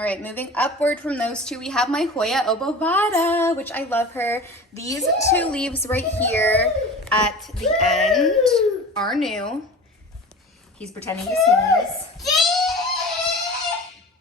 All right, moving upward from those two, we have my Hoya obovata, which I love her. These two leaves right here at the end are new. He's pretending to sneeze.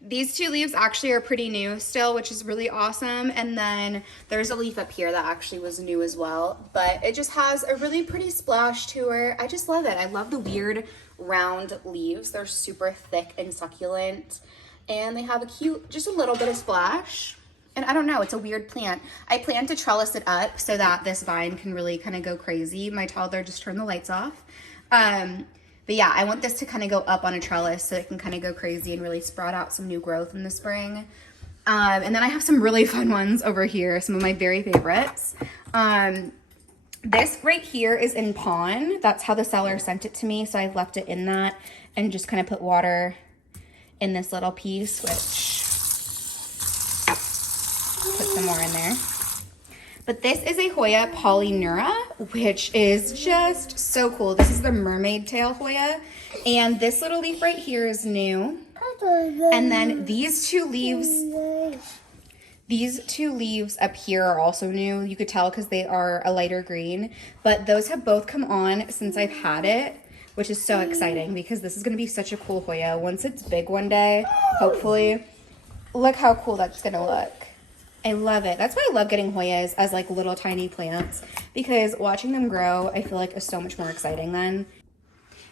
These two leaves actually are pretty new still, which is really awesome. And then there's a leaf up here that actually was new as well, but it just has a really pretty splash to her. I just love it. I love the weird round leaves. They're super thick and succulent, and they have a cute, just a little bit of splash. And I don't know, it's a weird plant. I plan to trellis it up so that this vine can really kind of go crazy. My toddler just turned the lights off. But yeah, I want this to kind of go up on a trellis so it can kind of go crazy and really sprout out some new growth in the spring. And then I have some really fun ones over here, some of my very favorites. This right here is in pawn. That's how the seller sent it to me, so I left it in that and just kind of put water in this little piece, which put some more in there. But this is a Hoya polynura, which is just so cool. This is the mermaid tail Hoya. And this little leaf right here is new. And then these two leaves up here are also new. You could tell because they are a lighter green. But those have both come on since I've had it, which is so exciting because this is going to be such a cool Hoya. Once it's big one day, hopefully. Look how cool that's going to look. I love it. That's why I love getting Hoyas as like little tiny plants, because watching them grow I feel like is so much more exciting then.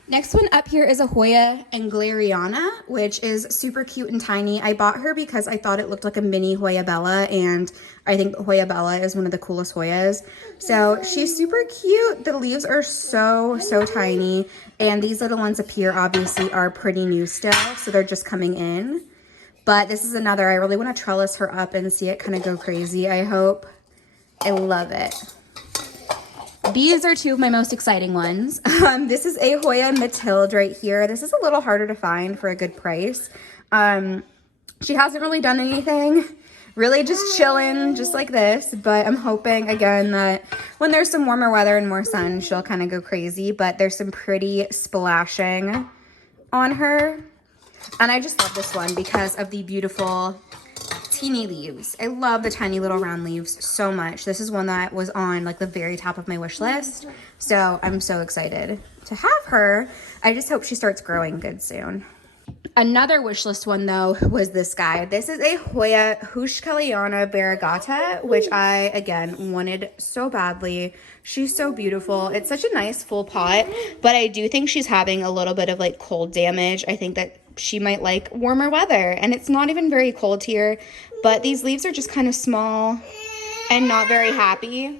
Next one up here is a Hoya Angleriana, which is super cute and tiny. I bought her because I thought it looked like a mini Hoya Bella, and I think Hoya Bella is one of the coolest Hoyas. So she's super cute. The leaves are so tiny, and these little ones up here obviously are pretty new still, so they're just coming in. But this is another, I really want to trellis her up and see it kind of go crazy, I hope. I love it. These are two of my most exciting ones. This is a Hoya Mathilde right here. This is a little harder to find for a good price. She hasn't really done anything, really just chilling, just like this. But I'm hoping, again, that when there's some warmer weather and more sun, she'll kind of go crazy. But there's some pretty splashing on her. And I just love this one because of the beautiful teeny leaves. I love the tiny little round leaves so much. This is one that was on like the very top of my wish list. So I'm so excited to have her. I just hope she starts growing good soon. Another wish list one though was this guy. This is a Hoya Houseplants variegata, which I again wanted so badly. She's so beautiful. It's such a nice full pot, but I do think she's having a little bit of like cold damage. I think that she might like warmer weather, and it's not even very cold here, but these leaves are just kind of small and not very happy.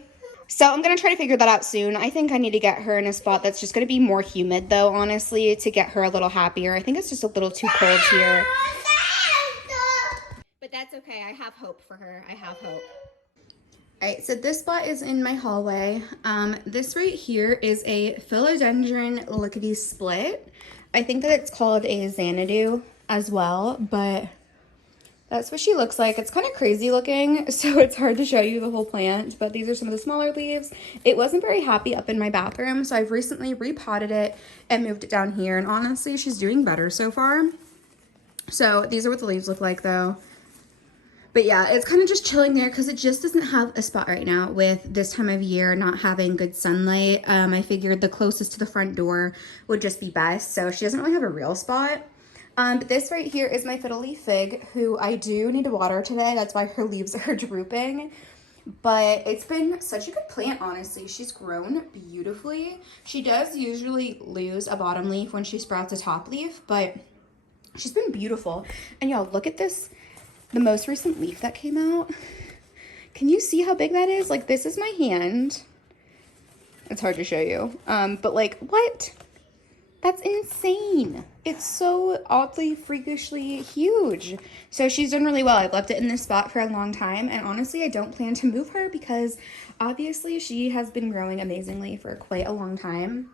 So I'm going to try to figure that out soon. I think I need to get her in a spot that's just going to be more humid though, honestly, to get her a little happier. I think it's just a little too cold here. But that's okay. I have hope for her. I have hope. All right, so this spot is in my hallway. This right here is a philodendron lickety split. I think that it's called a Xanadu as well, but that's what she looks like. It's kind of crazy looking, so it's hard to show you the whole plant, but these are some of the smaller leaves. It wasn't very happy up in my bathroom, so I've recently repotted it and moved it down here, and honestly, she's doing better so far. So these are what the leaves look like though. But yeah, it's kind of just chilling there because it just doesn't have a spot right now with this time of year not having good sunlight. I figured the closest to the front door would just be best, so she doesn't really have a real spot. But this right here is my fiddle leaf fig, who I do need to water today. That's why her leaves are drooping. But it's been such a good plant, honestly. She's grown beautifully. She does usually lose a bottom leaf when she sprouts a top leaf, but she's been beautiful. And y'all, look at this. The most recent leaf that came out. Can you see how big that is? Like, this is my hand. It's hard to show you. But like, what? That's insane. It's so oddly, freakishly huge. So she's done really well. I've left it in this spot for a long time. And honestly, I don't plan to move her because obviously she has been growing amazingly for quite a long time.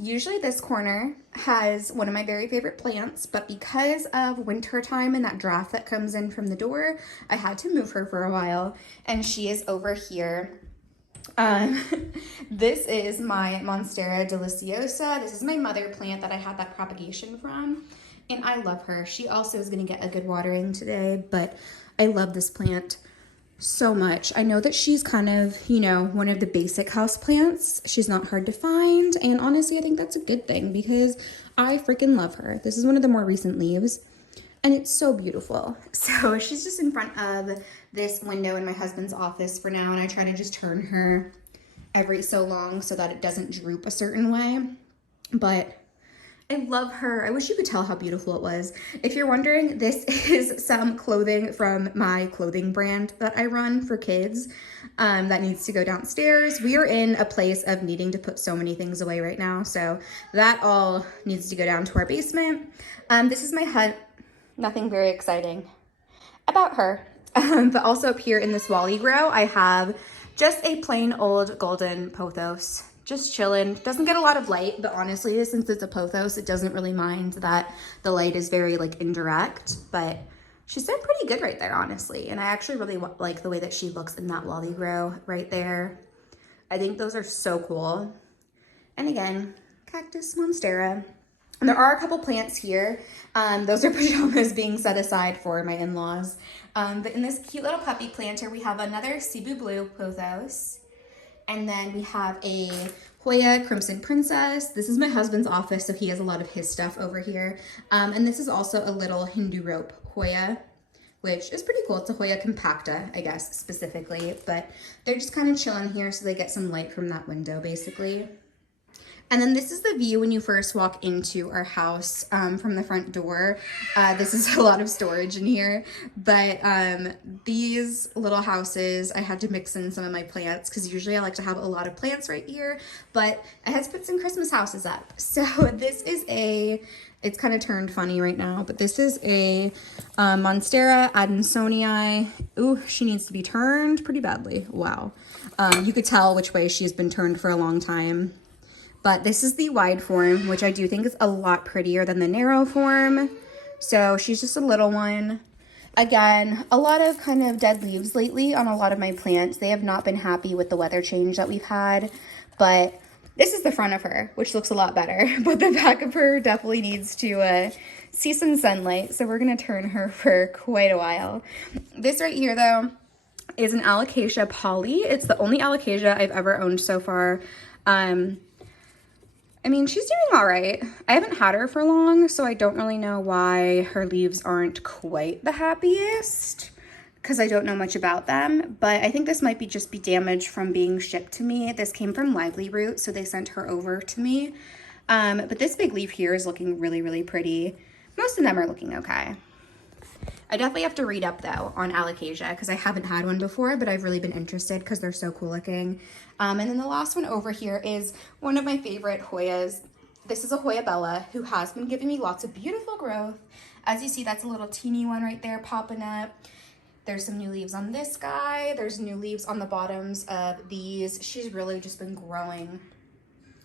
Usually this corner has one of my very favorite plants, but because of winter time and that draft that comes in from the door, I had to move her for a while, and she is over here. This is my Monstera deliciosa. This is my mother plant that I had that propagation from, And I love her. She also is going to get a good watering today, but I love this plant so much. I know that she's kind of, you know, one of the basic house plants. She's not hard to find, and honestly, I think that's a good thing because I freaking love her. This is one of the more recent leaves, and it's so beautiful. So she's just in front of this window in my husband's office for now, and I try to just turn her every so long so that it doesn't droop a certain way. But I love her. I wish you could tell how beautiful it was. If you're wondering, this is some clothing from my clothing brand that I run for kids that needs to go downstairs. We are in a place of needing to put so many things away right now, so that all needs to go down to our basement. This is my hut. Nothing very exciting about her. But also up here in this Wally grow, I have just a plain old golden pothos. Just chilling. Doesn't get a lot of light, but honestly, since it's a pothos, it doesn't really mind that the light is very like indirect, but she's doing pretty good right there, honestly. And I actually really like the way that she looks in that Wally grow right there. I think those are so cool. And again, Cactus Monstera. There are a couple plants here. Those are pajamas being set aside for my in-laws. But in this cute little puppy planter, we have another Cebu Blue pothos. And then we have a Hoya Crimson Princess. This is my husband's office, so he has a lot of his stuff over here. And this is also a little Hindu rope Hoya, which is pretty cool. It's a Hoya compacta, I guess, specifically. But they're just kind of chilling here so they get some light from that window, basically. And then this is the view when you first walk into our house from the front door. This is a lot of storage in here, but these little houses, I had to mix in some of my plants because usually I like to have a lot of plants right here, but I had to put some Christmas houses up. So this is it's kind of turned funny right now, but this is a Monstera Adansonii. Ooh, she needs to be turned pretty badly. Wow. You could tell which way she's been turned for a long time. But this is the wide form, which I do think is a lot prettier than the narrow form. So she's just a little one. Again, a lot of kind of dead leaves lately on a lot of my plants. They have not been happy with the weather change that we've had. But this is the front of her, which looks a lot better. But the back of her definitely needs to see some sunlight. So we're going to turn her for quite a while. This right here, though, is an Alocasia Polly. It's the only Alocasia I've ever owned so far. I mean, she's doing all right. I haven't had her for long, so I don't really know why her leaves aren't quite the happiest because I don't know much about them, but I think this might just be damage from being shipped to me. This came from Lively Root, so they sent her over to me. But this big leaf here is looking really, really pretty. Most of them are looking okay. I definitely have to read up, though, on Alocasia because I haven't had one before, but I've really been interested because they're so cool looking. And then the last one over here is one of my favorite Hoyas. This is a Hoya Bella who has been giving me lots of beautiful growth. As you see, that's a little teeny one right there popping up. There's some new leaves on this guy. There's new leaves on the bottoms of these. She's really just been growing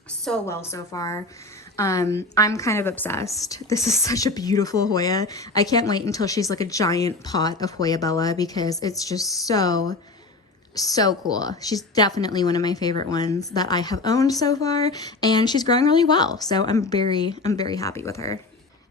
so well so far. I'm kind of obsessed. This is such a beautiful Hoya. I can't wait until she's like a giant pot of Hoya Bella because it's just so cool. She's definitely one of my favorite ones that I have owned so far, and she's growing really well. So I'm very happy with her.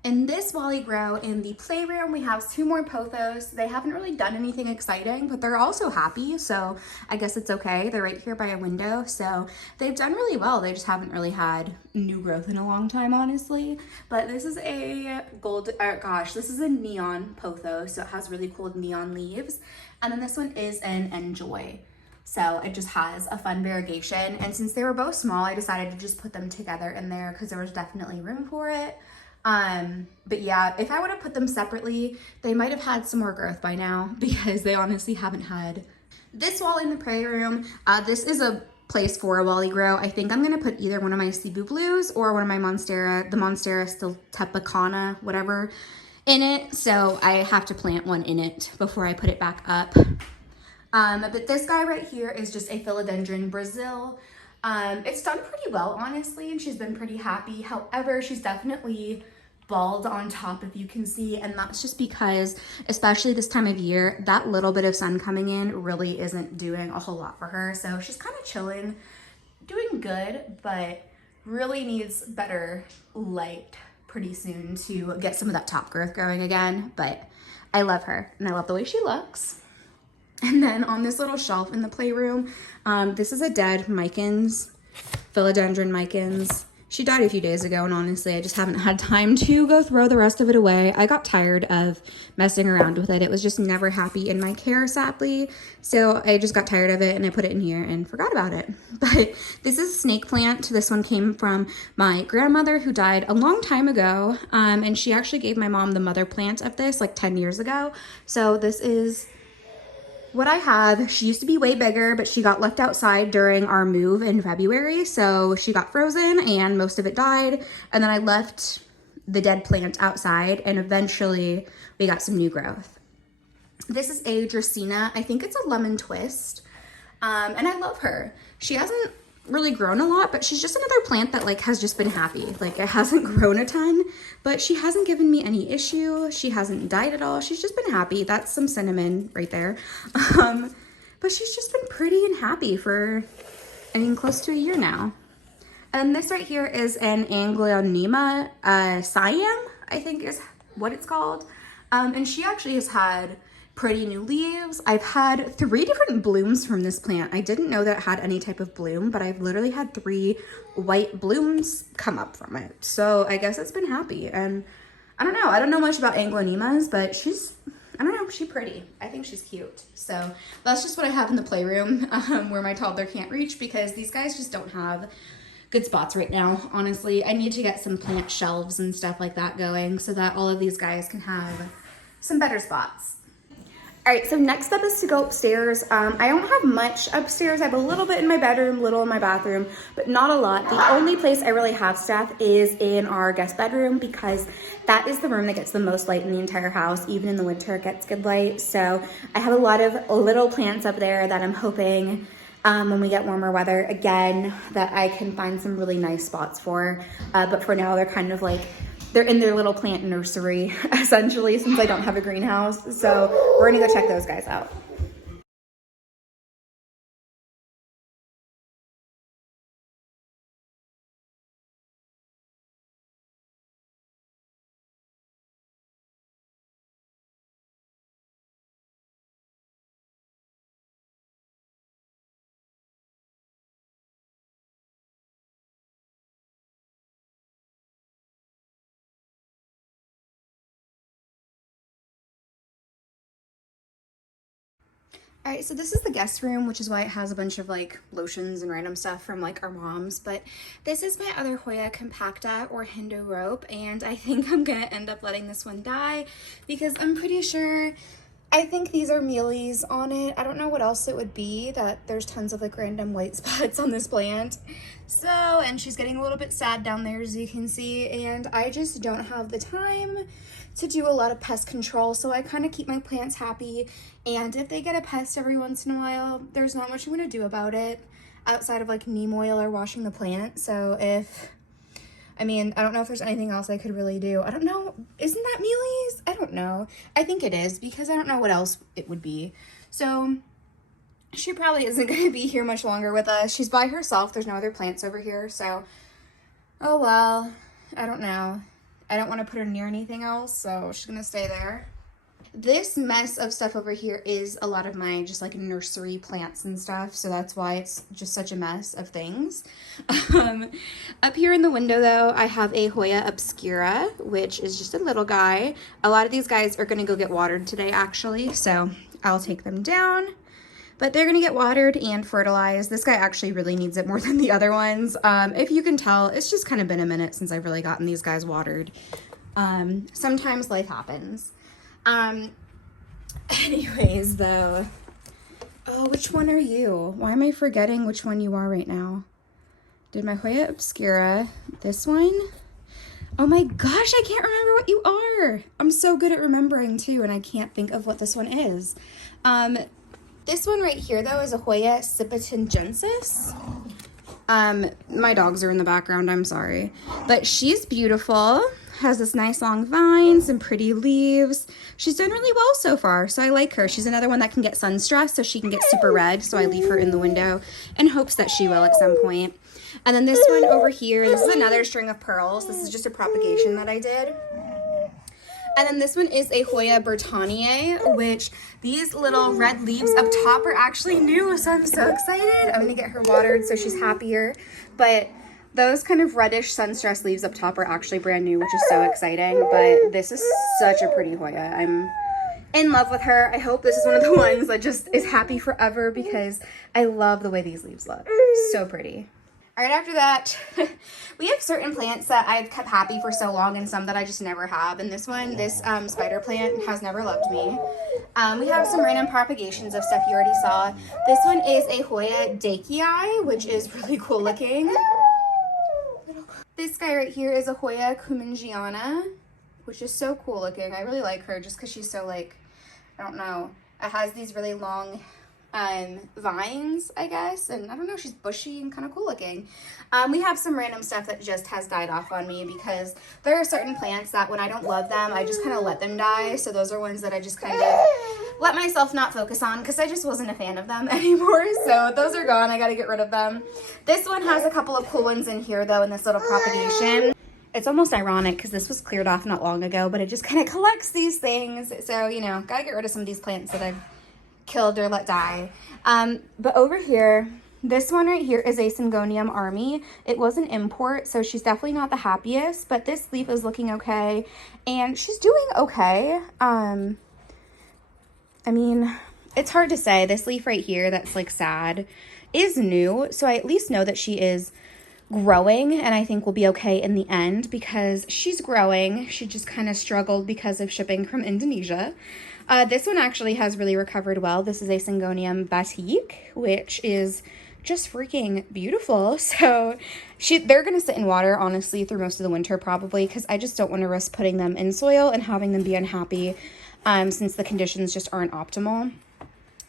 In this Wally grow in the playroom, we have 2 more pothos. They haven't really done anything exciting, but they're also happy, so I guess it's okay. They're right here by a window, so they've done really well. They just haven't really had new growth in a long time, honestly. But this is a this is a neon pothos, so it has really cool neon leaves. And then this one is an Enjoy. So it just has a fun variegation. And since they were both small, I decided to just put them together in there because there was definitely room for it. But yeah, if I would have put them separately, they might have had some more growth by now because they honestly haven't had. This wall in the prairie room, this is a place for a Wally grow. I think I'm going to put either one of my Cebu Blues or one of my Monstera, the Monstera Stiltepicana, whatever, in it. So I have to plant one in it before I put it back up. But this guy right here is just a Philodendron Brazil. It's done pretty well, honestly, and she's been pretty happy. However, she's definitely bald on top, if you can see, and that's just because, especially this time of year, that little bit of sun coming in really isn't doing a whole lot for her. So she's kind of chilling, doing good, but really needs better light pretty soon to get some of that top growth growing again, but I love her and I love the way she looks. And then on this little shelf in the playroom, this is a dead Micans, philodendron Micans. She died a few days ago, and honestly, I just haven't had time to go throw the rest of it away. I got tired of messing around with it. It was just never happy in my care, sadly. So I just got tired of it, and I put it in here and forgot about it. But this is a snake plant. This one came from my grandmother who died a long time ago, and she actually gave my mom the mother plant of this like 10 years ago. So this is what I have. She used to be way bigger, but she got left outside during our move in February. So she got frozen and most of it died. And then I left the dead plant outside and eventually we got some new growth. This is a Dracaena. I think it's a lemon twist. And I love her. She hasn't really grown a lot, but she's just another plant that like has just been happy. Like it hasn't grown a ton, but she hasn't given me any issue. She hasn't died at all. She's just been happy. That's some cinnamon right there. But she's just been pretty and happy for, I mean, close to a year now. And this right here is an Anglyonema Siam, I think is what it's called. And she actually has had pretty new leaves. I've had 3 different blooms from this plant. I didn't know that it had any type of bloom, but I've literally had 3 white blooms come up from it. So I guess it's been happy. And I don't know. I don't know much about Anglonemas, but she's, I don't know, she's pretty. I think she's cute. So that's just what I have in the playroom where my toddler can't reach because these guys just don't have good spots right now, honestly. I need to get some plant shelves and stuff like that going so that all of these guys can have some better spots. All right, so next up is to go upstairs. I don't have much upstairs. I have a little bit in my bedroom, little in my bathroom, but not a lot. The only place I really have stuff is in our guest bedroom because that is the room that gets the most light in the entire house. Even in the winter, it gets good light. So I have a lot of little plants up there that I'm hoping when we get warmer weather again that I can find some really nice spots for. But for now, they're kind of like, they're in their little plant nursery, essentially, since I don't have a greenhouse. So we're gonna go check those guys out. All right, so this is the guest room, which is why it has a bunch of like lotions and random stuff from like our moms. But this is my other Hoya compacta or Hindu rope, and I think I'm gonna end up letting this one die because I'm pretty sure, I think these are mealies on it. I don't know what else it would be, that there's tons of like random white spots on this plant. So, and she's getting a little bit sad down there, as you can see, and I just don't have the time to do a lot of pest control, so I kind of keep my plants happy, and if they get a pest every once in a while, there's not much I'm going to do about it outside of like neem oil or washing the plant. So I don't know if there's anything else I could really do. I don't know, isn't that mealies? I don't know. I think it is because I don't know what else it would be. So she probably isn't going to be here much longer with us. She's by herself. There's no other plants over here, so oh well, I don't know. I don't want to put her near anything else, so she's gonna stay there. This mess of stuff over here is a lot of my just like nursery plants and stuff, so that's why it's just such a mess of things. Up here in the window though, I have a Hoya obscura, which is just a little guy. A lot of these guys are gonna go get watered today actually, so I'll take them down. But they're gonna get watered and fertilized. This guy actually really needs it more than the other ones. If you can tell, it's just kind of been a minute since I've really gotten these guys watered. Sometimes life happens. Anyways though, oh, which one are you? Why am I forgetting which one you are right now? Did my Hoya obscura, this one? Oh my gosh, I can't remember what you are. I'm so good at remembering too, and I can't think of what this one is. This one right here, though, is a Hoya sipitingensis. My dogs are in the background, I'm sorry. But she's beautiful, has this nice long vine, some pretty leaves. She's done really well so far, so I like her. She's another one that can get sun stressed, so she can get super red, so I leave her in the window in hopes that she will at some point. And then this one over here, this is another string of pearls. This is just a propagation that I did. And then this one is a Hoya Bertanier, which these little red leaves up top are actually new, so I'm so excited. I'm gonna get her watered so she's happier. But those kind of reddish sunstress leaves up top are actually brand new, which is so exciting. But this is such a pretty Hoya. I'm in love with her. I hope this is one of the ones that just is happy forever because I love the way these leaves look. So pretty. All right, after that, we have certain plants that I've kept happy for so long and some that I just never have. And this one, this spider plant has never loved me. We have some random propagations of stuff you already saw. This one is a Hoya Dakii, which is really cool looking. This guy right here is a Hoya Kumingiana, which is so cool looking. I really like her just because she's so like, I don't know, it has these really long vines, I guess, and I don't know, she's bushy and kind of cool looking. We have some random stuff that just has died off on me because there are certain plants that when I don't love them, I just kind of let them die. So those are ones that I just kind of let myself not focus on because I just wasn't a fan of them anymore. So those are gone. I got to get rid of them. This one has a couple of cool ones in here though in this little propagation. It's almost ironic because this was cleared off not long ago, but it just kind of collects these things. So, you know, got to get rid of some of these plants that I've killed or let die. But over here, this one right here is a Syngonium Army. It was an import, so she's definitely not the happiest, but this leaf is looking okay, and she's doing okay. I mean, it's hard to say. This leaf right here that's like sad is new, so I at least know that she is growing, and I think will be okay in the end because she's growing. She just kind of struggled because of shipping from Indonesia. This one actually has really recovered well. This is a Syngonium Batik, which is just freaking beautiful. So they're going to sit in water, honestly, through most of the winter probably because I just don't want to risk putting them in soil and having them be unhappy since the conditions just aren't optimal.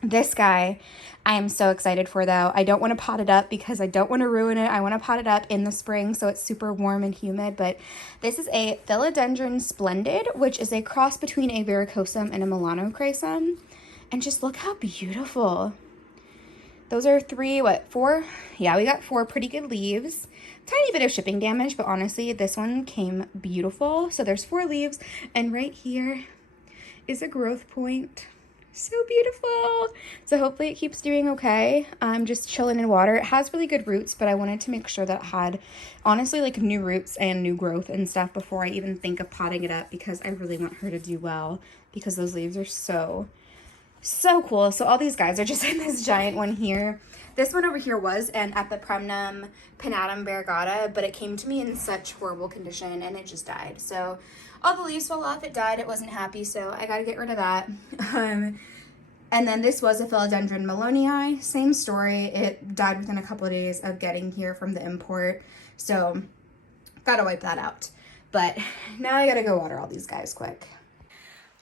This guy, I am so excited for though. I don't want to pot it up because I don't want to ruin it. I want to pot it up in the spring so it's super warm and humid. But this is a Philodendron Splendid, which is a cross between a Varicosum and a Melanocrasum. And just look how beautiful. Those are four? Yeah, we got 4 pretty good leaves. Tiny bit of shipping damage, but honestly, this one came beautiful. So there's 4 leaves, and right here is a growth point. So beautiful. So hopefully it keeps doing okay. I'm just chilling in water. It has really good roots, but I wanted to make sure that it had honestly like new roots and new growth and stuff before I even think of potting it up because I really want her to do well because those leaves are so cool. So all these guys are just in this giant one here. This one over here was an Epipremnum pinnatum variegata, but it came to me in such horrible condition and it just died. So all the leaves fell off, it died, it wasn't happy, so I gotta get rid of that. And then this was a Philodendron Melonii, same story. It died within a couple of days of getting here from the import, so gotta wipe that out. But now I gotta go water all these guys quick.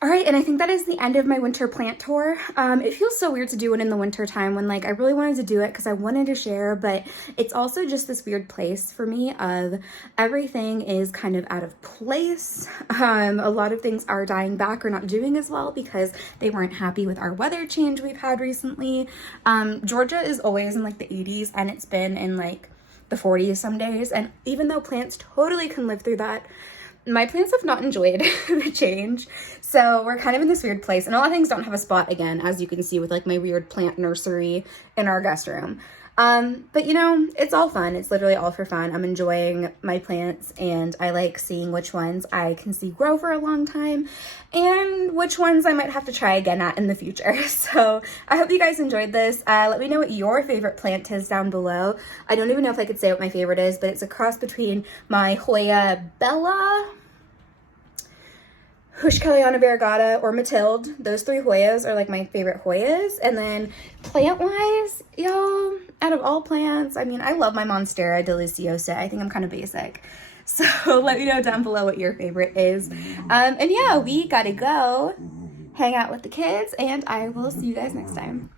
All right, and I think that is the end of my winter plant tour. It feels so weird to do it in the winter time when like I really wanted to do it because I wanted to share, but it's also just this weird place for me of everything is kind of out of place. A lot of things are dying back or not doing as well because they weren't happy with our weather change we've had recently. Georgia is always in like the 80s and it's been in like the 40s some days. And even though plants totally can live through that, my plants have not enjoyed the change. So we're kind of in this weird place. And a lot of things don't have a spot again, as you can see with like my weird plant nursery in our guest room. But you know, it's all fun. It's literally all for fun. I'm enjoying my plants and I like seeing which ones I can see grow for a long time and which ones I might have to try again at in the future. So I hope you guys enjoyed this. Let me know what your favorite plant is down below. I don't even know if I could say what my favorite is, but it's a cross between my Hoya Bella, Hushkeliana variegata, or Matilde. Those 3 Hoyas are like my favorite Hoyas. And then plant-wise, y'all, out of all plants, I mean, I love my Monstera deliciosa. I think I'm kind of basic. So let me know down below what your favorite is. And yeah, we gotta go hang out with the kids, and I will see you guys next time.